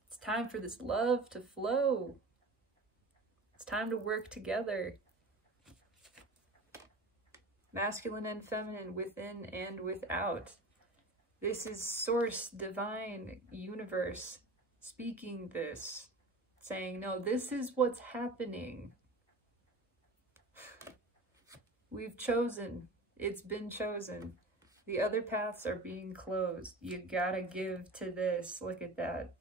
It's time for this love to flow. It's time to work together. Masculine and feminine, within and without. This is source, divine, universe speaking this, saying, no, this is what's happening. We've chosen. It's been chosen. The other paths are being closed. You gotta give to this. Look at that.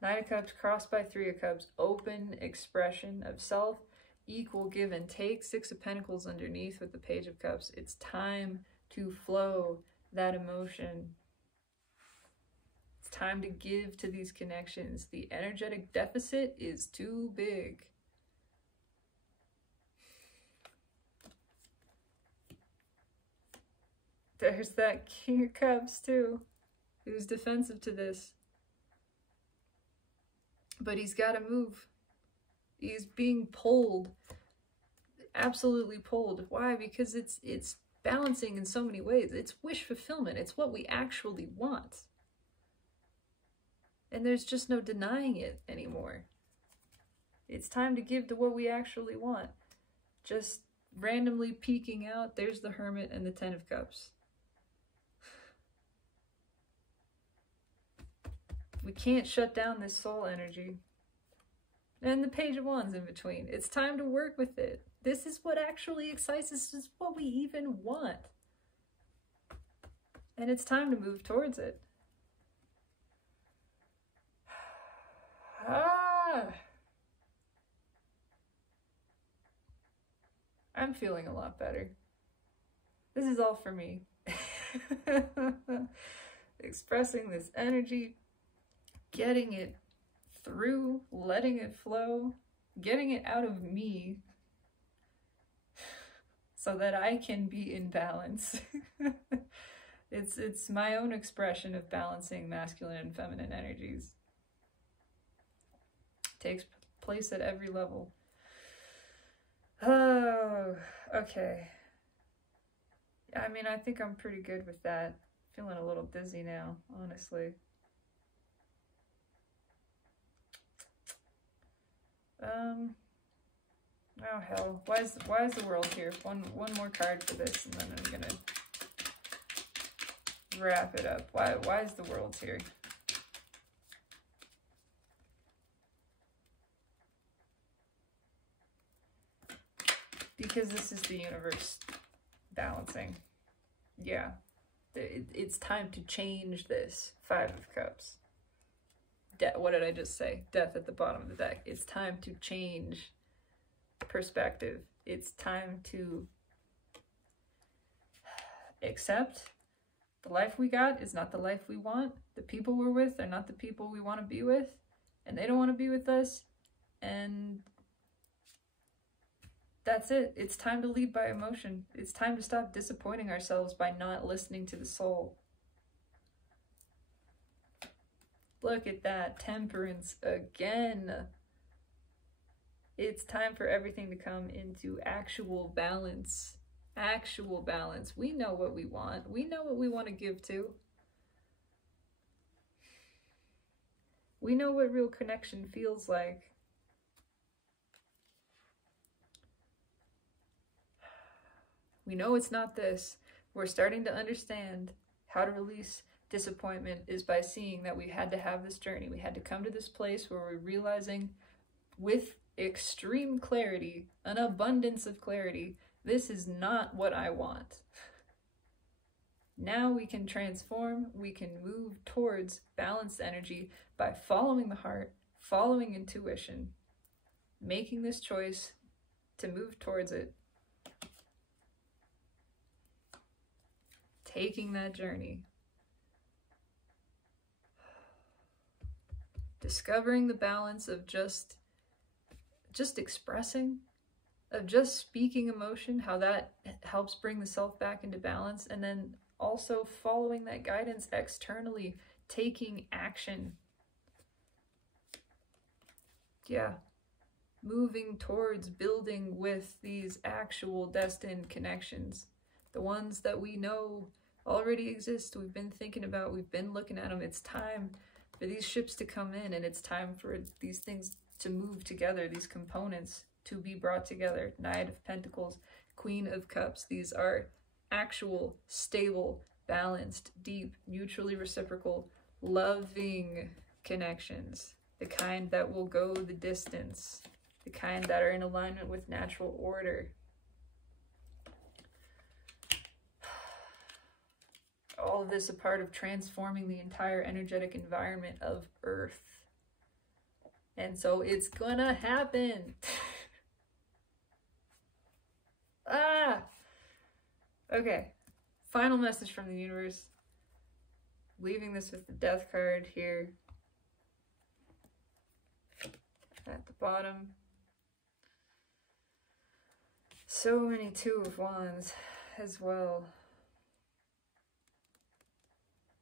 Knight of Cups crossed by Three of Cups. Open expression of self. Equal give and take. Six of Pentacles underneath with the Page of Cups. It's time to flow that emotion. It's time to give to these connections. The energetic deficit is too big. There's that King of Cups too, who's defensive to this. But he's got to move. He's being pulled, absolutely pulled. Why? Because it's balancing in so many ways. It's wish fulfillment. It's what we actually want. And there's just no denying it anymore. It's time to give to what we actually want. Just randomly peeking out, there's the Hermit and the Ten of Cups. We can't shut down this soul energy. And the Page of Wands in between. It's time to work with it. This is what actually excites us. This is what we even want. And it's time to move towards it. I'm feeling a lot better. This is all for me. Expressing this energy, getting it through, letting it flow, getting it out of me so that I can be in balance. It's my own expression of balancing masculine and feminine energies. It takes place at every level. Oh, okay. I mean, I think I'm pretty good with that. Feeling a little dizzy now, honestly. Oh hell, why is the world here? One more card for this, and then I'm gonna wrap it up. Why is the world here? Because this is the universe balancing. Yeah, it's time to change this. Five of Cups. What did I just say? Death at the bottom of the deck. It's time to change perspective. It's time to accept the life we got is not the life we want. The people we're with are not the people we want to be with. And they don't want to be with us. And that's it. It's time to lead by emotion. It's time to stop disappointing ourselves by not listening to the soul. Look at that. Temperance again. It's time for everything to come into actual balance. Actual balance. We know what we want. We know what we want to give to. We know what real connection feels like. We know it's not this. We're starting to understand how to release disappointment is by seeing that we had to have this journey. We had to come to this place where we're realizing with extreme clarity, an abundance of clarity, this is not what I want. Now we can transform, we can move towards balanced energy by following the heart, following intuition, making this choice to move towards it, taking that journey. Discovering the balance of just expressing, of just speaking emotion, how that helps bring the self back into balance, and then also following that guidance externally, taking action. Yeah, moving towards building with these actual destined connections. The ones that we know already exist, we've been thinking about, we've been looking at them. It's time for these ships to come in, and it's time for these things to move together, these components to be brought together. Knight of Pentacles, Queen of Cups. These are actual, stable, balanced, deep, mutually reciprocal, loving connections. The kind that will go the distance. The kind that are in alignment with natural order. All of this a part of transforming the entire energetic environment of Earth. And so it's gonna happen. Okay. Final message from the universe. Leaving this with the Death card here. At the bottom. So many Two of Wands as well.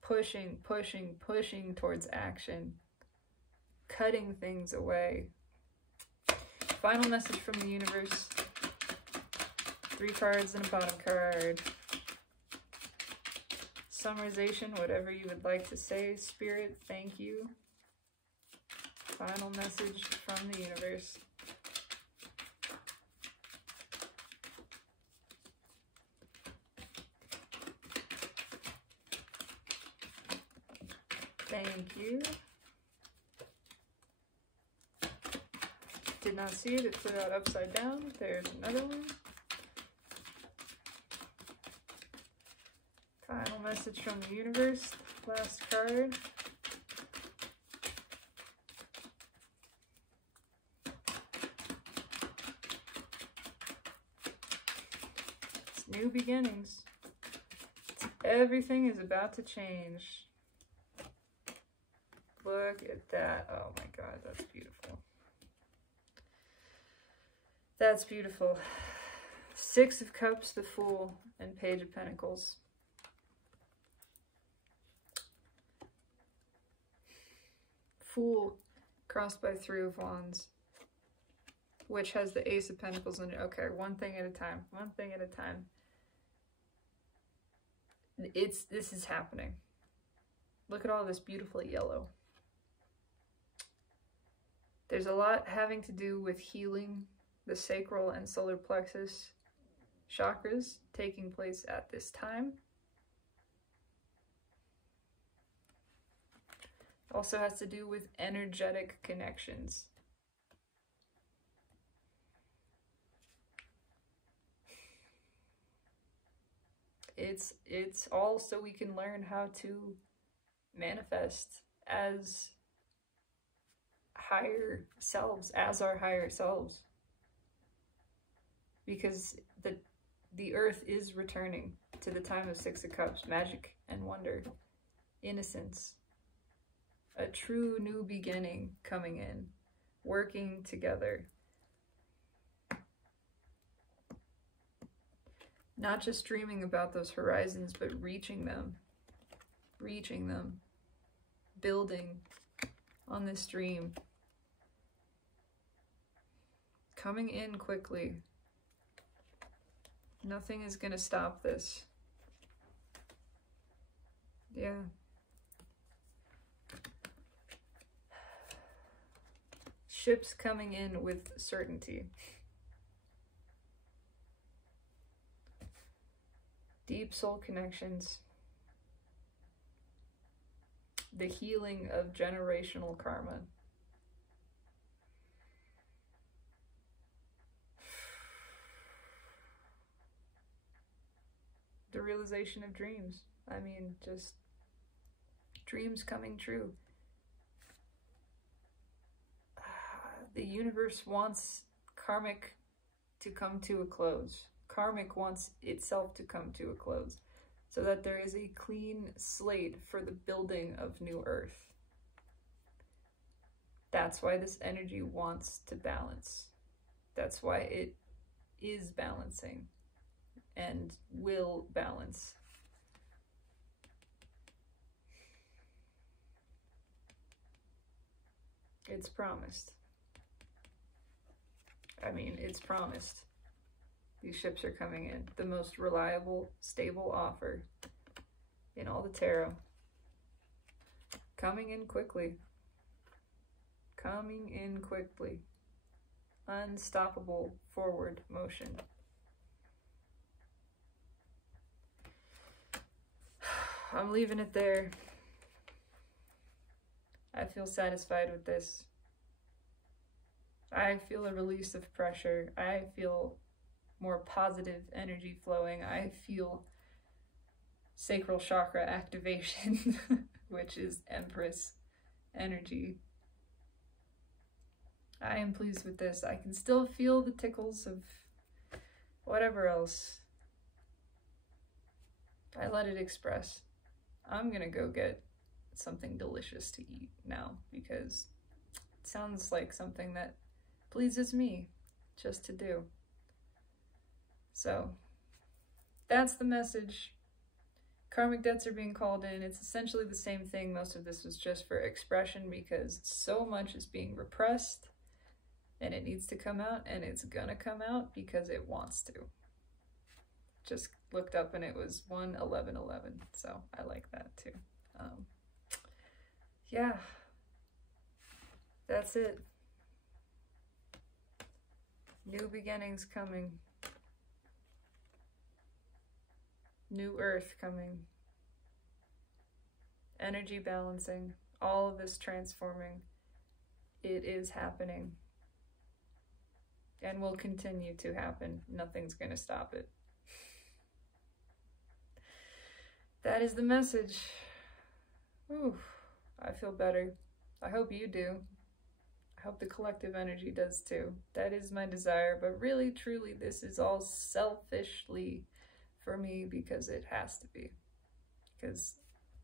Pushing, pushing, pushing towards action. Cutting things away. Final message from the universe. 3 cards and a bottom card. Summarization, whatever you would like to say, Spirit, thank you. Final message from the universe. Thank you. Did not see it, it flew out upside down. There's another one. Final message from the universe. Last card. It's new beginnings. Everything is about to change. Look at that. Oh my God, that's beautiful. That's beautiful. 6 of Cups, the Fool, and Page of Pentacles. Fool crossed by 3 of Wands, which has the Ace of Pentacles in it. Okay, one thing at a time. One thing at a time. This is happening. Look at all this beautiful yellow. There's a lot having to do with healing the sacral and solar plexus chakras taking place at this time. Also has to do with energetic connections. It's all so we can learn how to manifest as higher selves, as our higher selves. Because the earth is returning to the time of 6 of Cups, magic and wonder, innocence, a true new beginning coming in, working together. Not just dreaming about those horizons, but reaching them, building on this dream, coming in quickly. Nothing is going to stop this. Yeah. Ships coming in with certainty. Deep soul connections. The healing of generational karma. The realization of dreams. I mean, just dreams coming true. The universe wants karmic to come to a close. Karmic wants itself to come to a close, so that there is a clean slate for the building of new earth. That's why this energy wants to balance. That's why it is balancing and will balance. It's promised. I mean, it's promised. These ships are coming in. The most reliable, stable offer in all the tarot. Coming in quickly. Coming in quickly. Unstoppable forward motion. I'm leaving it there. I feel satisfied with this. I feel a release of pressure. I feel more positive energy flowing. I feel sacral chakra activation, which is Empress energy. I am pleased with this. I can still feel the tickles of whatever else. I let it express. I'm gonna go get something delicious to eat now because it sounds like something that pleases me just to do. So that's the message. Karmic debts are being called in. It's essentially the same thing. Most of this was just for expression because so much is being repressed and it needs to come out, and it's gonna come out because it wants to. Just looked up and it was 1/11/11, so I like that too. Yeah, that's it. New beginnings coming. New earth coming. Energy balancing. All of this transforming. It is happening. And will continue to happen. Nothing's going to stop it. That is the message. Ooh, I feel better. I hope you do. I hope the collective energy does too. That is my desire, but really, truly, this is all selfishly for me because it has to be. Because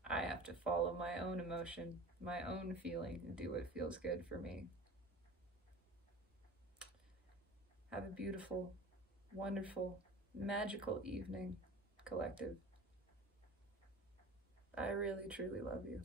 I have to follow my own emotion, my own feeling, and do what feels good for me. Have a beautiful, wonderful, magical evening, collective. I really, truly love you.